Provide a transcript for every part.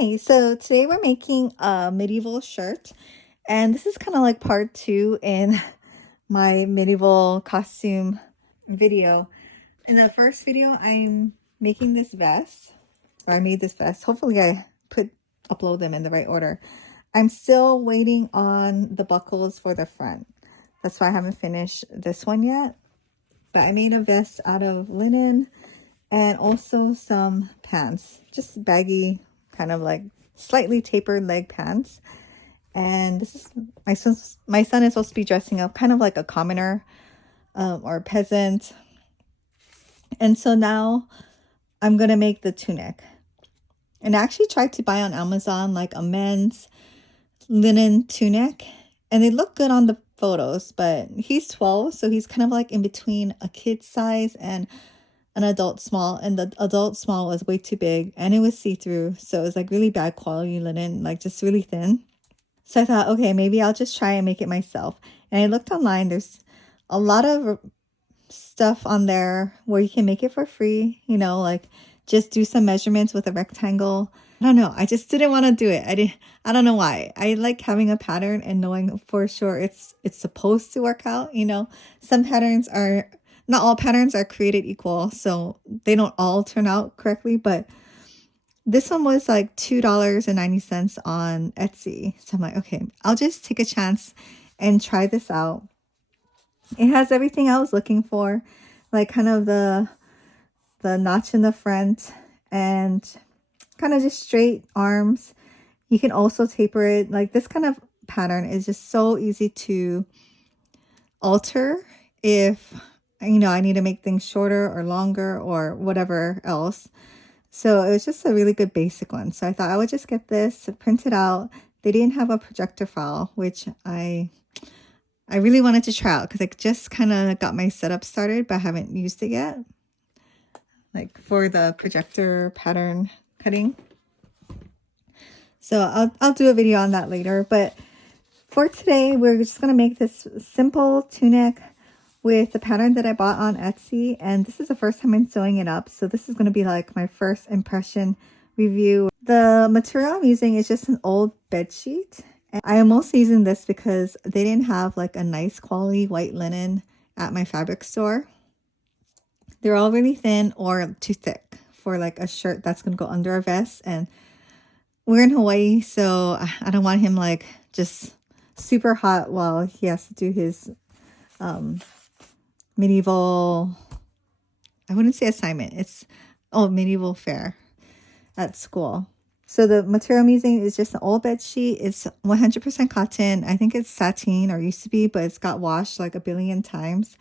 Hi, so today we're making a medieval shirt, and this is kind of like part two in my medieval costume video. In the first video, I'm making this vest, or I made this vest. Hopefully I upload them in the right order. I'm still waiting on the buckles for the front. That's why I haven't finished this one yet. But I made a vest out of linen and also some pants, just baggy, kind of like slightly tapered leg pants. And this is my son is supposed to be dressing up kind of like a commoner or peasant. And so now I'm gonna make the tunic. And I actually tried to buy on Amazon like a men's linen tunic, and they look good on the photos, but he's 12, so he's kind of like in between a kid size and an adult small, and the adult small was way too big and it was see-through, so it was like really bad quality linen, like just really thin. So I thought, okay, maybe I'll just try and make it myself. And I looked online. There's a lot of stuff on there where you can make it for free, like just do some measurements with a rectangle. I don't know, I just didn't want to do it. I don't know why. I like having a pattern and knowing for sure it's supposed to work out. Some patterns are not all patterns are created equal, so they don't all turn out correctly, but this one was like $2.90 on Etsy. So I'm like, okay, I'll just take a chance and try this out. It has everything I was looking for, like kind of the notch in the front and kind of just straight arms. You can also taper it. Like this kind of pattern is just so easy to alter if I need to make things shorter or longer or whatever else. So it was just a really good basic one. So I thought I would just get this, print it out. They didn't have a projector file, which I really wanted to try out because I just kind of got my setup started, but I haven't used it yet. Like for the projector pattern cutting. So I'll do a video on that later. But for today, we're just going to make this simple tunic with the pattern that I bought on Etsy, and this is the first time I'm sewing it up, so this is going to be like my first impression review. The material I'm using is just an old bed sheet, and I am mostly using this because they didn't have like a nice quality white linen at my fabric store. They're all really thin or too thick for like a shirt that's going to go under a vest, and we're in Hawaii, so I don't want him like just super hot while he has to do his medieval, I wouldn't say assignment, it's medieval fair at school. So the material I'm using is just an old bed sheet. It's 100% cotton. I think it's sateen, or used to be, but it's got washed like a billion times.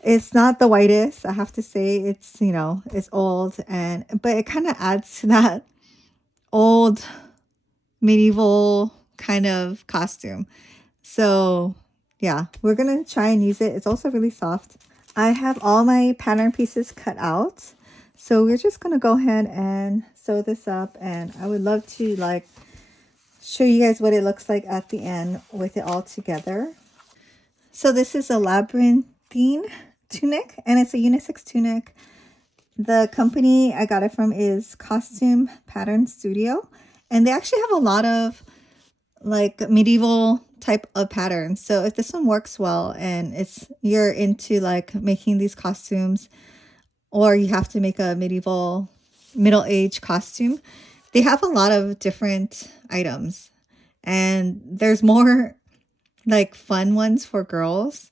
It's not the whitest, I have to say. It's it's old, but it kind of adds to that old medieval kind of costume. So yeah, we're gonna try and use it. It's also really soft. I have all my pattern pieces cut out, so we're just gonna go ahead and sew this up, and I would love to like show you guys what it looks like at the end with it all together. So this is a labyrinthine tunic, and it's a unisex tunic. The company I got it from is Costume Pattern Studio, and they actually have a lot of like medieval type of patterns. So if this one works well and you're into like making these costumes, or you have to make a middle-aged costume, they have a lot of different items, and there's more like fun ones for girls,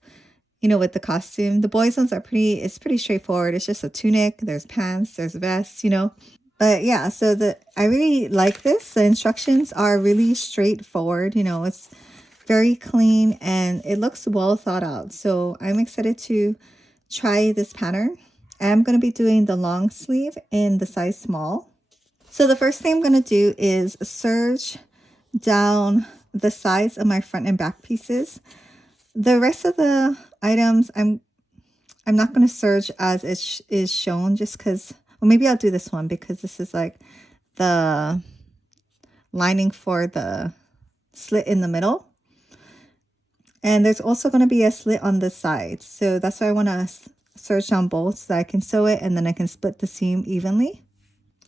with the costume. The boys ones it's pretty straightforward. It's just a tunic, there's pants, there's vests, But yeah, so I really like this. The instructions are really straightforward. It's very clean and it looks well thought out. So I'm excited to try this pattern. I'm going to be doing the long sleeve in the size small. So the first thing I'm going to do is serge down the sides of my front and back pieces. The rest of the items, I'm not going to serge as it is shown, just because, well, maybe I'll do this one because this is like the lining for the slit in the middle. And there's also going to be a slit on the side. So that's why I want to serge down both so that I can sew it and then I can split the seam evenly.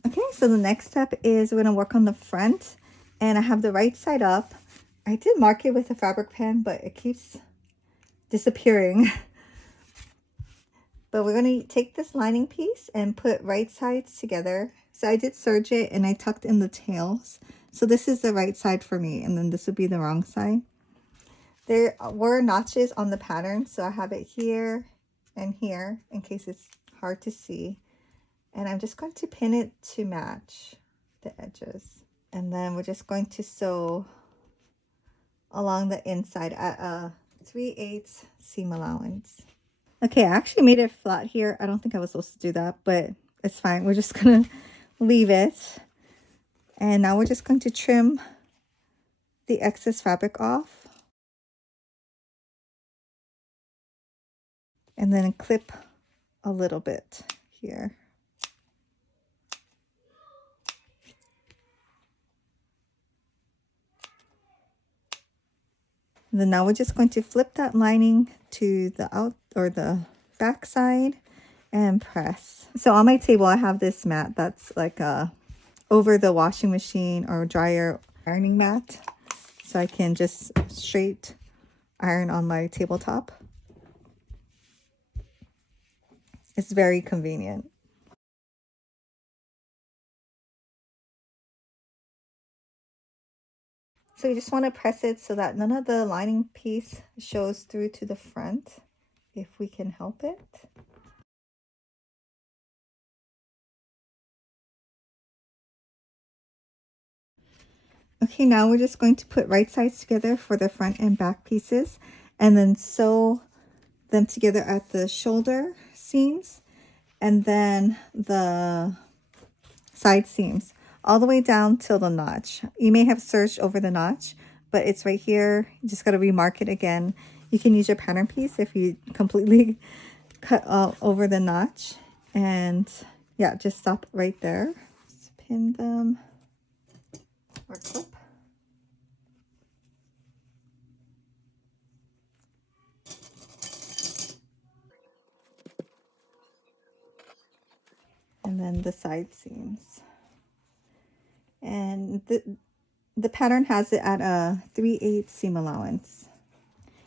Okay, so the next step is we're gonna work on the front, and I have the right side up. I did mark it with a fabric pen, but it keeps disappearing. But we're gonna take this lining piece and put right sides together. So I did serge it and I tucked in the tails. So this is the right side for me, and then this would be the wrong side. There were notches on the pattern, so I have it here and here in case it's hard to see. And I'm just going to pin it to match the edges. And then we're just going to sew along the inside at a 3/8 seam allowance. Okay, I actually made it flat here. I don't think I was supposed to do that, but it's fine. We're just gonna leave it. And now we're just going to trim the excess fabric off. And then clip a little bit here. And then now we're just going to flip that lining to the out or the back side and press. So on my table, I have this mat that's like over the washing machine or dryer ironing mat. So I can just straight iron on my tabletop. It's very convenient. So you just want to press it so that none of the lining piece shows through to the front, if we can help it. Okay, now we're just going to put right sides together for the front and back pieces, and then sew them together at the shoulder seams and then the side seams all the way down till the notch. You may have serged over the notch, but it's right here. You just got to remark it again. You can use your pattern piece if you completely cut over the notch. And yeah, just stop right there. Just pin them or clip. And then the side seams. And the pattern has it at a 3/8 seam allowance.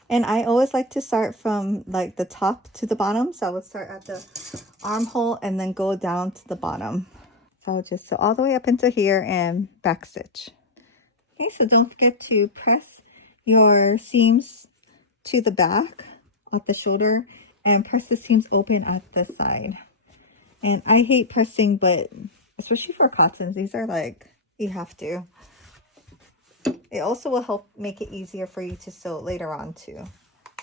And I always like to start from like the top to the bottom. So I would start at the armhole and then go down to the bottom. So I'll just sew all the way up into here and back stitch. Okay, so don't forget to press your seams to the back at the shoulder and press the seams open at the side. And I hate pressing, but especially for cottons, these are like, you have to. It also will help make it easier for you to sew later on too,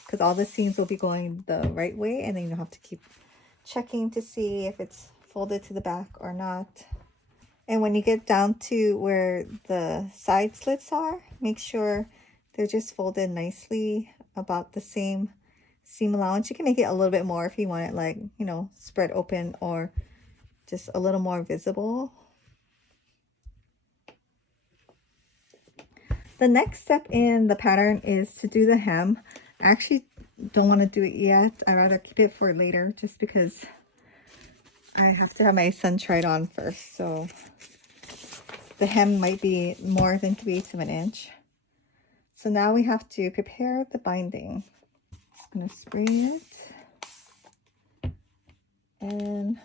because all the seams will be going the right way, and then you don't have to keep checking to see if it's folded to the back or not. And when you get down to where the side slits are, make sure they're just folded nicely about the same seam allowance. You can make it a little bit more if you want it like, you know, spread open or just a little more visible. The next step in the pattern is to do the hem. I actually don't want to do it yet. I'd rather keep it for later just because I have to have my son try it on first. So the hem might be more than 3/8 of an inch. So now we have to prepare the binding. I'm going to spray it and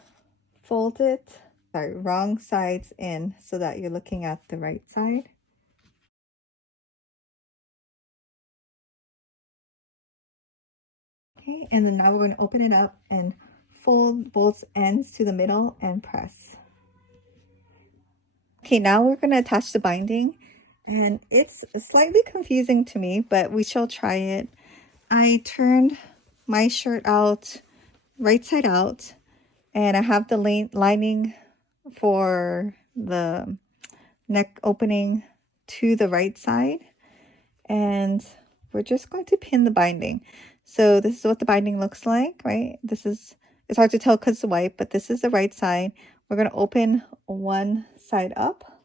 fold it. Sorry, wrong sides in so that you're looking at the right side. Okay, and then now we're going to open it up and fold both ends to the middle and press. Okay, now we're going to attach the binding, and it's slightly confusing to me, but we shall try it. I turned my shirt out right side out, and I have the lining for the neck opening to the right side, and we're just going to pin the binding. So this is what the binding looks like, right? It's hard to tell because it's white, but this is the right side. We're going to open one side up,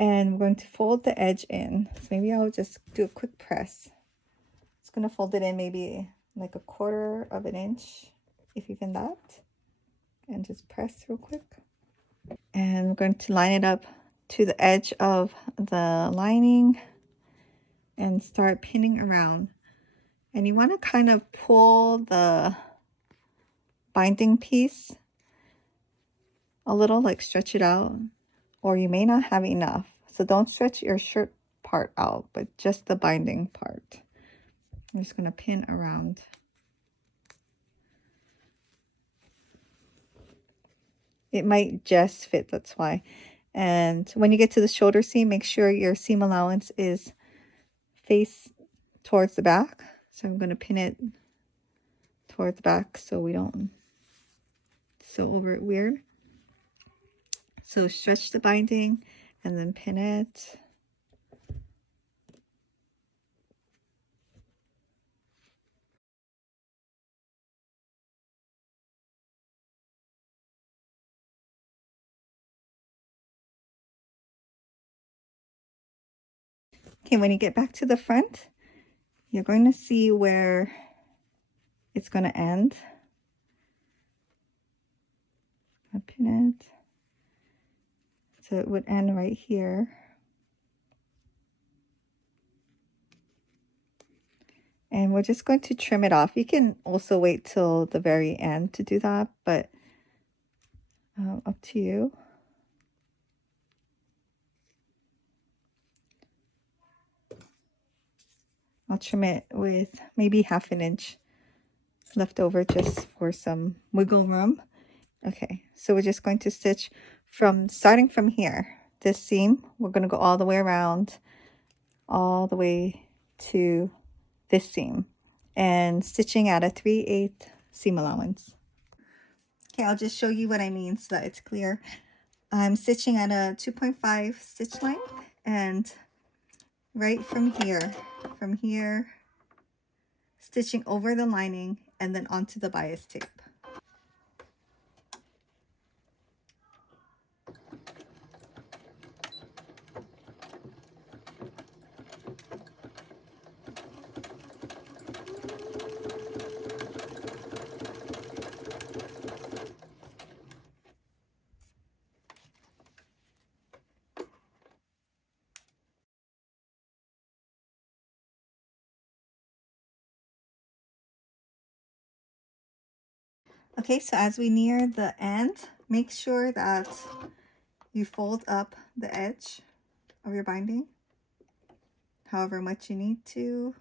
and we're going to fold the edge in. So maybe I'll just do a quick press. It's going to fold it in maybe like 1/4 of an inch, if even that, and just press real quick. And we're going to line it up to the edge of the lining and start pinning around. And you want to kind of pull the binding piece a little, like stretch it out, or you may not have enough. So don't stretch your shirt part out, but just the binding part. I'm just going to pin around. It might just fit, that's why. And when you get to the shoulder seam, make sure your seam allowance is face towards the back. So I'm going to pin it towards the back so we don't sew over it weird. So stretch the binding and then pin it. Okay, when you get back to the front, you're going to see where it's going to end. I'll pin it. So it would end right here. And we're just going to trim it off. You can also wait till the very end to do that, but up to you. I'll trim it with maybe ½ inch left over just for some wiggle room. Okay, so we're just going to stitch starting from here, this seam. We're going to go all the way around, all the way to this seam, and stitching at a 3/8 seam allowance. Okay, I'll just show you what I mean so that it's clear. I'm stitching at a 2.5 stitch length, and right from here, stitching over the lining and then onto the bias tape. Okay, so as we near the end, make sure that you fold up the edge of your binding, however much you need to.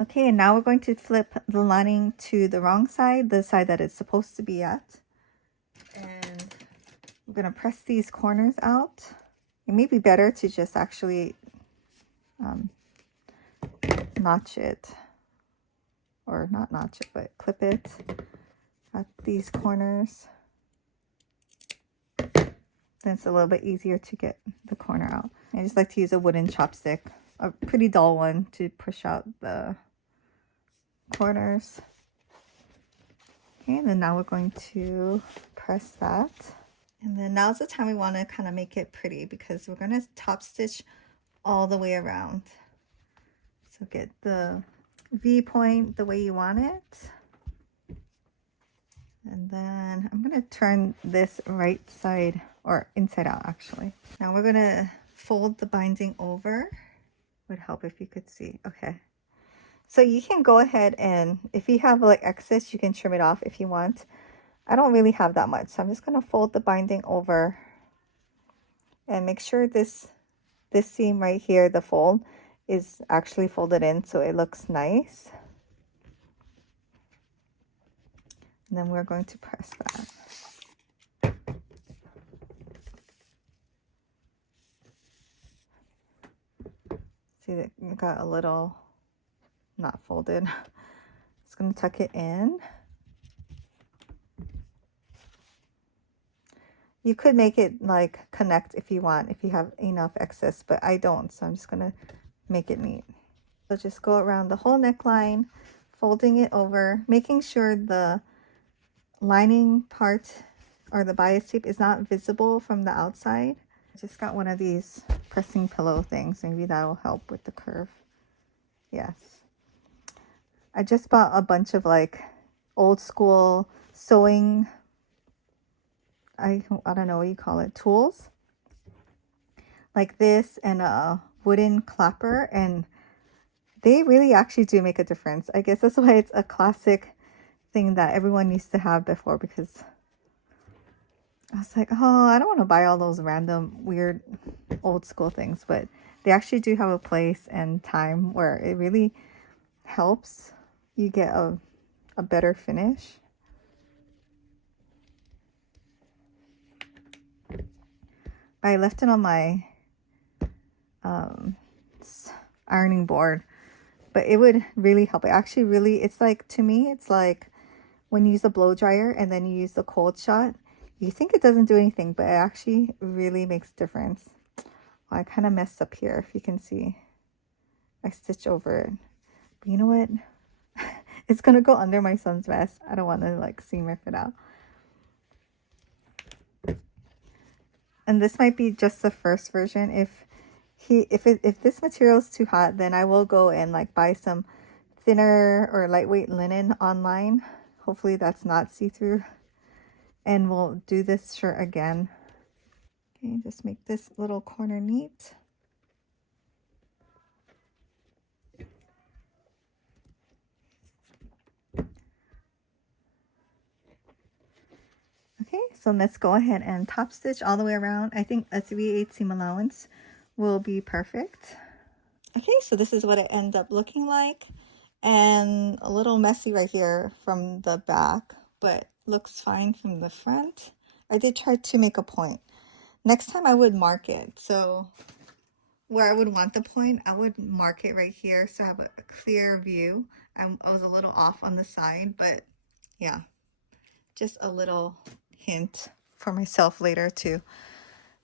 Okay, and now we're going to flip the lining to the wrong side, the side that it's supposed to be at. And we're going to press these corners out. It may be better to just actually notch it, or not notch it, but clip it at these corners. Then it's a little bit easier to get the corner out. I just like to use a wooden chopstick, a pretty dull one, to push out the corners. Okay, and then now we're going to press that. And then now's the time we want to kind of make it pretty, because we're going to top stitch all the way around. So get the V point the way you want it. And then I'm going to turn this right side, or inside out actually. Now we're going to fold the binding over. Would help if you could see. Okay. So you can go ahead and, if you have like excess, you can trim it off if you want. I don't really have that much, so I'm just going to fold the binding over and make sure this seam right here, the fold, is actually folded in so it looks nice. And then we're going to press that. See that it got a little not folded. Just going to tuck it in. You could make it like connect if you want, if you have enough excess, but I don't, so I'm just gonna make it neat. So just go around the whole neckline, folding it over, making sure the lining part or the bias tape is not visible from the outside. I just got one of these pressing pillow things. Maybe that'll help with the curve. Yes. I just bought a bunch of like old school sewing, I don't know what you call it, tools. Like this and a wooden clapper, and they really actually do make a difference. I guess that's why it's a classic thing that everyone used to have before, because I was like, oh, I don't want to buy all those random weird old school things, but they actually do have a place and time where it really helps you get a better finish. I left it on my ironing board, but it would really help. It actually really, it's like, to me, it's like when you use a blow dryer and then you use the cold shot, you think it doesn't do anything, but it actually really makes a difference. Well, I kind of messed up here, if you can see. I stitched over it. But you know what? It's gonna go under my son's vest. I don't want to like seam rip it out. And this might be just the first version. If this material is too hot, then I will go and like buy some thinner or lightweight linen online. Hopefully that's not see-through. And we'll do this shirt again. Okay, just make this little corner neat. Okay, so let's go ahead and top stitch all the way around. I think a 3/8 seam allowance will be perfect. Okay, so this is what it ended up looking like. And a little messy right here from the back, but looks fine from the front. I did try to make a point. Next time I would mark it. So where I would want the point, I would mark it right here so I have a clear view. I was a little off on the side, but yeah, just a little hint for myself later too.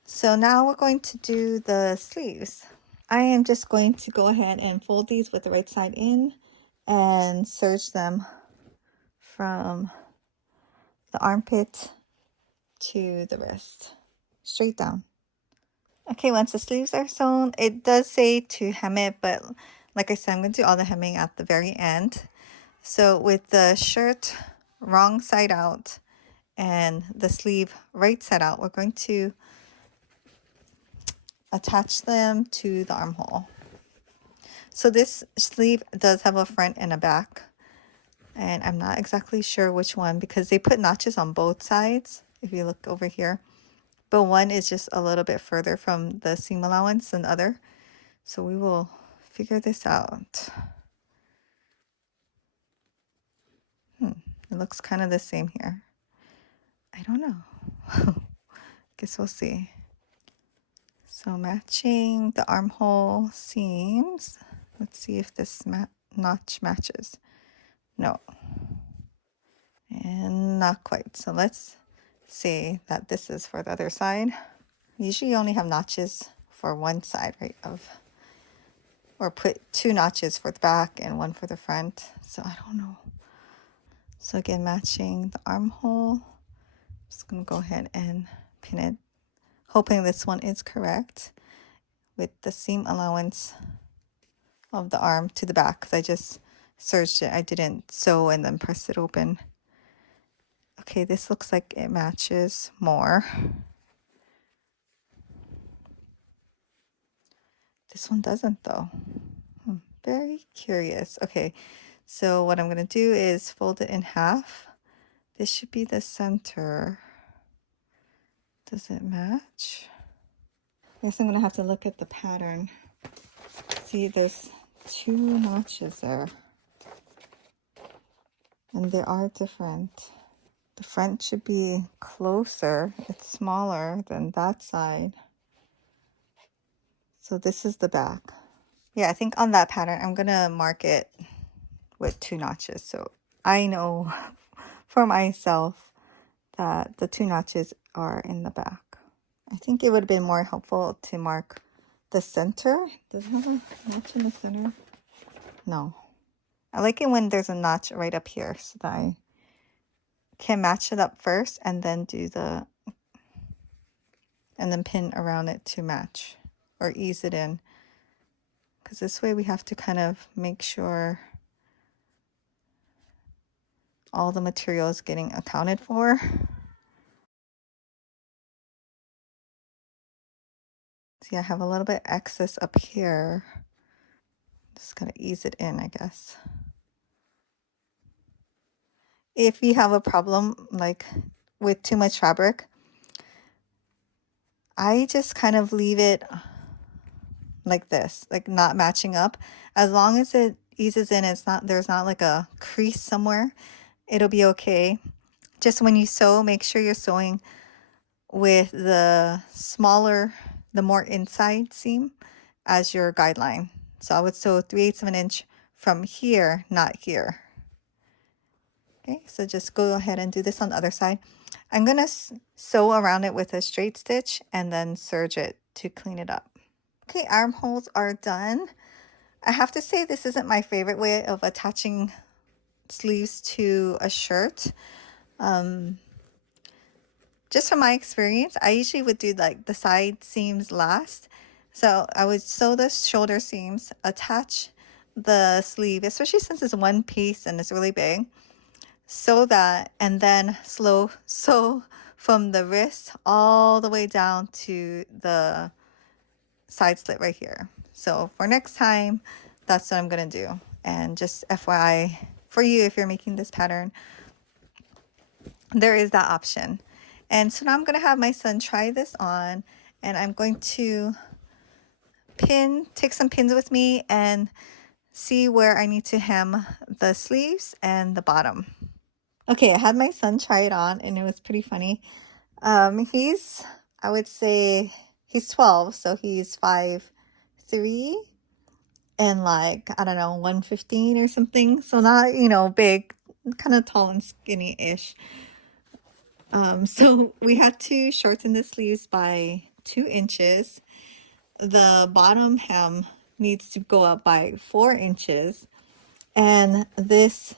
So now we're going to do the sleeves. I am just going to go ahead and fold these with the right side in and serge them from the armpit to the wrist, straight down. Okay, once the sleeves are sewn, it does say to hem it, but like I said, I'm going to do all the hemming at the very end. So with the shirt wrong side out and the sleeve right side out, we're going to attach them to the armhole. So this sleeve does have a front and a back, and I'm not exactly sure which one because they put notches on both sides if you look over here, but one is just a little bit further from the seam allowance than the other. So we will figure this out. It looks kind of the same here. I don't know. Guess we'll see. So matching the armhole seams. Let's see if this notch matches. No. And not quite. So let's see that this is for the other side. Usually you only have notches for one side, right? Or put 2 notches for the back and 1 for the front. So I don't know. So again, matching the armhole. Just gonna go ahead and pin it, hoping this one is correct with the seam allowance of the arm to the back, because I just serged it. I didn't sew and then press it open. Okay, this looks like it matches more. This one doesn't though. Very curious. Okay, so what I'm going to do is fold it in half. This should be the center. Does it match? I guess I'm going to have to look at the pattern. See, there's 2 notches there. And they are different. The front should be closer. It's smaller than that side. So this is the back. Yeah, I think on that pattern, I'm going to mark it with 2 notches. So I know for myself that the 2 notches are in the back. I think it would have been more helpful to mark the center. Does it have a notch in the center? No. I like it when there's a notch right up here so that I can match it up first and then and then pin around it to match or ease it in. Because this way we have to kind of make sure all the material is getting accounted for. See, I have a little bit excess up here. Just gotta ease it in, I guess. If you have a problem like with too much fabric, I just kind of leave it like this, like not matching up. As long as it eases in, there's not like a crease somewhere, it'll be okay. Just when you sew, make sure you're sewing with the more inside seam as your guideline. So I would sew 3/8 of an inch from here, not here. Okay, so just go ahead and do this on the other side. I'm gonna sew around it with a straight stitch and then serge it to clean it up. Okay, armholes are done. I have to say this isn't my favorite way of attaching sleeves to a shirt. Just from my experience, I usually would do like the side seams last. So I would sew the shoulder seams, attach the sleeve, especially since it's one piece and it's really big. Sew that and then sew from the wrist all the way down to the side slit right here. So for next time, that's what I'm gonna do. And just FYI for you, if you're making this pattern, there is that option. And so now I'm gonna have my son try this on, and I'm going to take some pins with me and see where I need to hem the sleeves and the bottom. Okay, I had my son try it on and it was pretty funny. I would say he's 12, so he's 5'3" and like, I don't know, 115 or something. So not, big, kind of tall and skinny-ish. So we had to shorten the sleeves by 2 inches. The bottom hem needs to go up by 4 inches. And this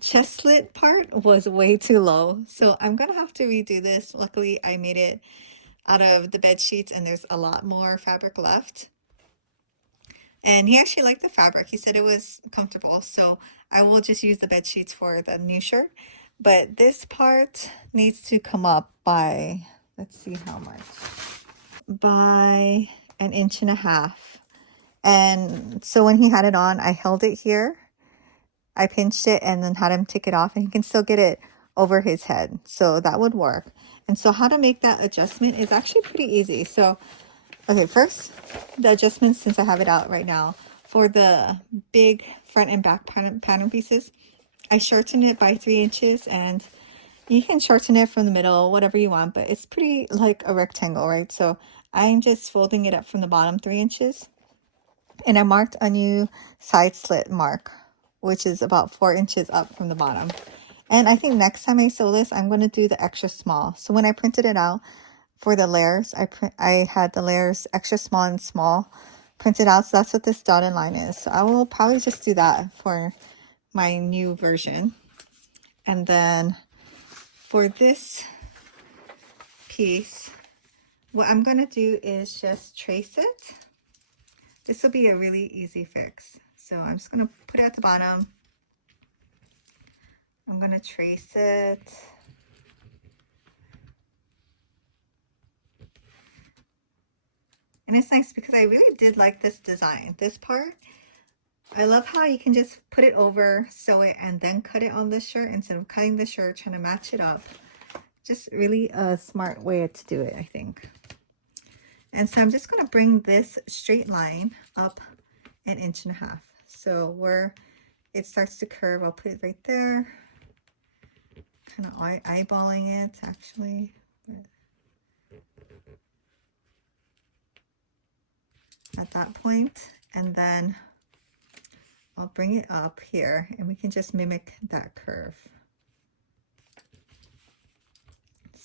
chest slit part was way too low. So I'm going to have to redo this. Luckily, I made it out of the bed sheets and there's a lot more fabric left. And he actually liked the fabric. He said it was comfortable. So I will just use the bed sheets for the new shirt. But this part needs to come up by, let's see how much, by 1.5 inches. And so when he had it on, I held it here. I pinched it and then had him take it off, and he can still get it over his head. So that would work. And so how to make that adjustment is actually pretty easy. So, okay, first, the adjustments, since I have it out right now, for the big front and back panel pieces, I shortened it by 3 inches, and you can shorten it from the middle, whatever you want, but it's pretty like a rectangle, right? So I'm just folding it up from the bottom 3 inches, and I marked a new side slit mark, which is about 4 inches up from the bottom. And I think next time I sew this, I'm going to do the extra small. So when I printed it out for the layers, I had the layers extra small and small printed out. So that's what this dotted line is. So I will probably just do that for my new version. And then for this piece, what I'm going to do is just trace it. This will be a really easy fix. So I'm just going to put it at the bottom. I'm going to trace it. And it's nice because I really did like this design. This part, I love how you can just put it over, sew it, and then cut it on the shirt instead of cutting the shirt, trying to match it up. Just really a smart way to do it, I think. And so I'm just going to bring this straight line up 1.5 inches. So where it starts to curve, I'll put it right there. Kind of eyeballing it, actually. At that point, and then I'll bring it up here and we can just mimic that curve.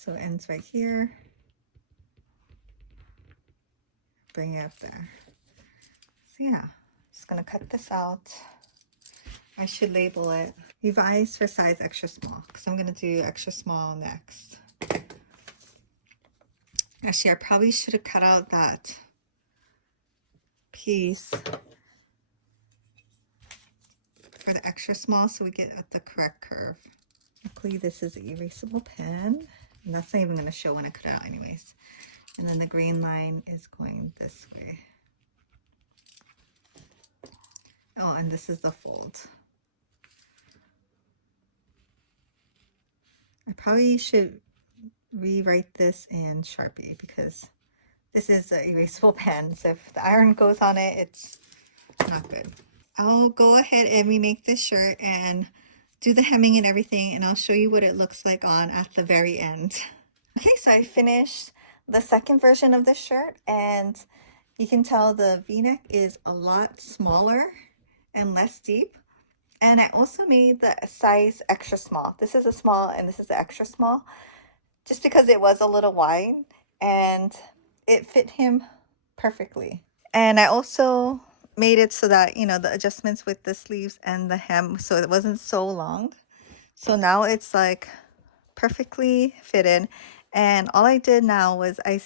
So it ends right here. Bring it up there. So yeah, just gonna cut this out. I should label it Revise for size extra small, because I'm gonna do extra small next. Actually, I probably should have cut out that piece for the extra small so we get at the correct curve. Luckily, this is an erasable pen, and that's not even going to show when I cut it out anyways. And then the green line is going this way. Oh, and this is the fold. I probably should rewrite this in Sharpie because this is an erasable pen. So if the iron goes on it, it's not good. I'll go ahead and remake this shirt and do the hemming and everything, and I'll show you what it looks like on at the very end. Okay, so I finished the second version of this shirt, and you can tell the v-neck is a lot smaller and less deep. And I also made the size extra small. This is a small and this is the extra small, just because it was a little wide and it fit him perfectly. And I also made it so that, you know, the adjustments with the sleeves and the hem, so it wasn't so long. So now it's like perfectly fitted. And all I did now was I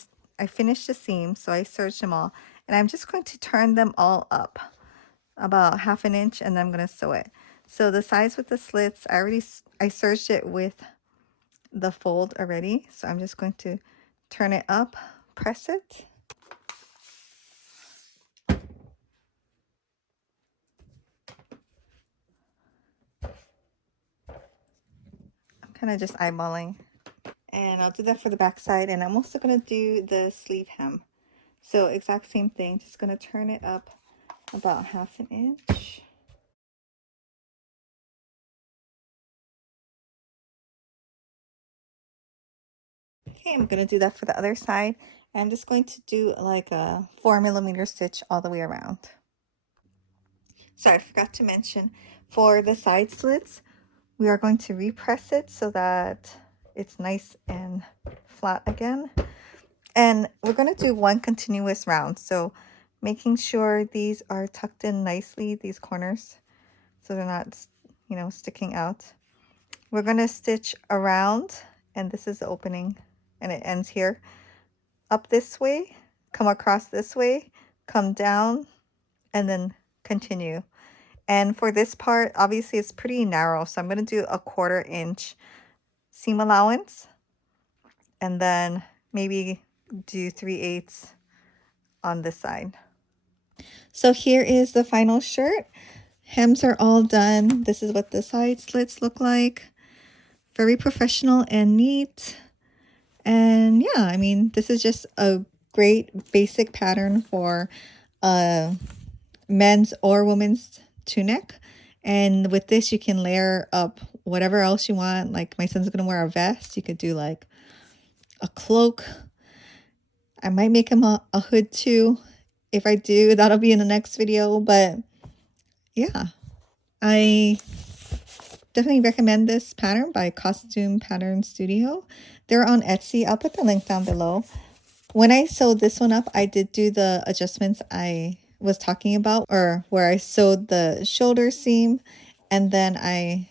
finished the seams, so I serged them all, and I'm just going to turn them all up about 1/2 inch, and then I'm going to sew it. So the sides with the slits, I serged it with the fold already, so I'm just going to turn it up, press it. I'm kind of just eyeballing. And I'll do that for the back side, and I'm also going to do the sleeve hem. So exact same thing, just going to turn it up about 1/2 inch. Okay, I'm going to do that for the other side. I'm just going to do like a 4mm stitch all the way around. Sorry, I forgot to mention, for the side slits, we are going to repress it so that it's nice and flat again. And we're going to do one continuous round. So making sure these are tucked in nicely, these corners, so they're not, you know, sticking out. We're going to stitch around, and this is the opening, and it ends here. Up this way, come across this way, come down, and then continue. And for this part, obviously it's pretty narrow, so I'm going to do a 1/4 inch seam allowance, and then maybe do 3/8 on this side. So here is the final shirt. Hems are all done. This is what the side slits look like. Very professional and neat. And yeah, I mean, this is just a great basic pattern for men's or women's tunic. And with this, you can layer up whatever else you want. Like my son's gonna wear a vest. You could do like a cloak. I might make him a hood too. If I do, that'll be in the next video. But yeah, I definitely recommend this pattern by Costume Pattern Studio. They're on Etsy. I'll put the link down below. When I sewed this one up, I did do the adjustments I was talking about, or where I sewed the shoulder seam and then I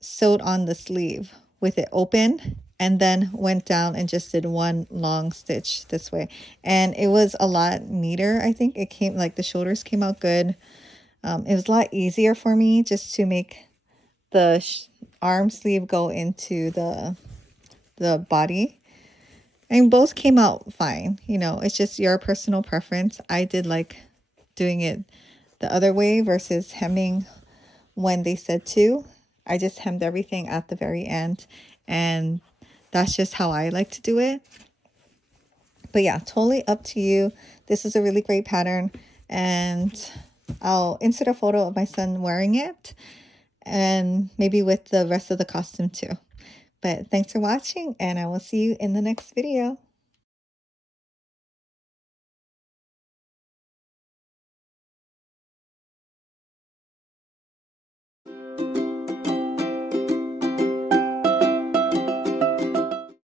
sewed on the sleeve with it open, and then went down and just did one long stitch this way. And it was a lot neater. I think it came, like the shoulders came out good. It was a lot easier for me just to make the arm sleeve go into the body. And both came out fine. You know, it's just your personal preference. I did like doing it the other way versus hemming when they said to. I just hemmed everything at the very end, and that's just how I like to do it. But yeah, totally up to you. This is a really great pattern, and I'll insert a photo of my son wearing it, and maybe with the rest of the costume too. But thanks for watching, and I will see you in the next video.